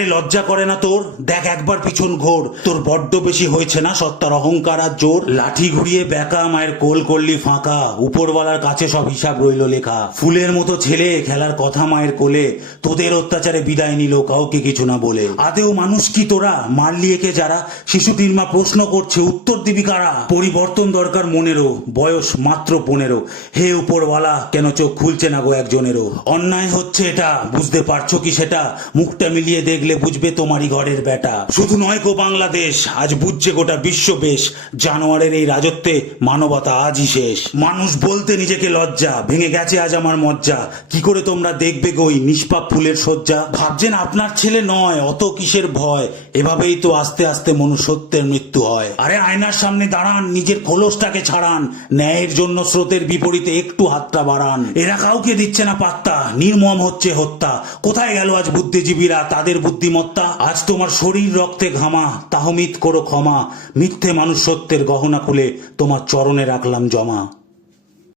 রে লজ্জা করে না তোর? দেখ একবার পিছন ঘোর, তোর বড্ড বেশি হয়েছে না সত্তার অহংকার আর জোর। লাঠি ঘুরিয়ে বেকা, মায়ের কোল করলি ফাঁকা, উপরওয়ালার কাছে সব হিসাব রইল লেখা। ফুলের মতো ছেলে খেলার কথা মায়ের কোলে, তোদের অত্যাচারে বিদায় নিল কাউকে কিছু না বলে। আদেও মানুষ কি তোরা? মারলি একে যারা, শিশুটির মা প্রশ্ন করছে উত্তর দিবি কারা? পরিবর্তন দরকার মনেরও, বয়স মাত্র 15। হে উপরওয়ালা, কেন চোখ খুলছে না গো একজনেরও? অন্যায় হচ্ছে এটা, বুঝতে পারছো কি সেটা? মুখটা মিলিয়ে দেখলে বুঝবে তোমারই ঘরের বেটা। শুধু নয় গো বাংলাদেশ, আজ বুঝছে গোটা বিশ্ব বেশ, জানোয়ারের এই রাজত্বে মানবতা আজই শেষ। মানুষ বলতে নিজেকে লজ্জা, ভেঙে গেছে আজ আমার মজ্জা। কি করে তোমরা দেখবে গো এই নিষ্পাপ ফুলের শয্যা? ভাবছেন আপনার ছেলে নয়, অত কিসের ভয়? এভাবেই তো আস্তে আস্তে মনুষ্যত্বের মৃত্যু হয়। আরে আয়নার সামনে দাঁড়ান, নিজের খোলসটাকে ছাড়ান, ন্যায়ের জন্য স্রোতের বিপরীতে একটু হাতটা বাড়ান। এরা কাউকে দিচ্ছে না পাত্তা, নির্মম হচ্ছে হত্যা। কোথায় গেল আজ বুদ্ধিজীবীরা, তাদের বুদ্ধিমত্তা? আজ তোমার শরীর রক্তে ঘামা, তাহমিদ করো ক্ষমা। মিথ্যে মানুষ সত্যের গহনা খুলে তোমার চরণে রাখলাম জমা।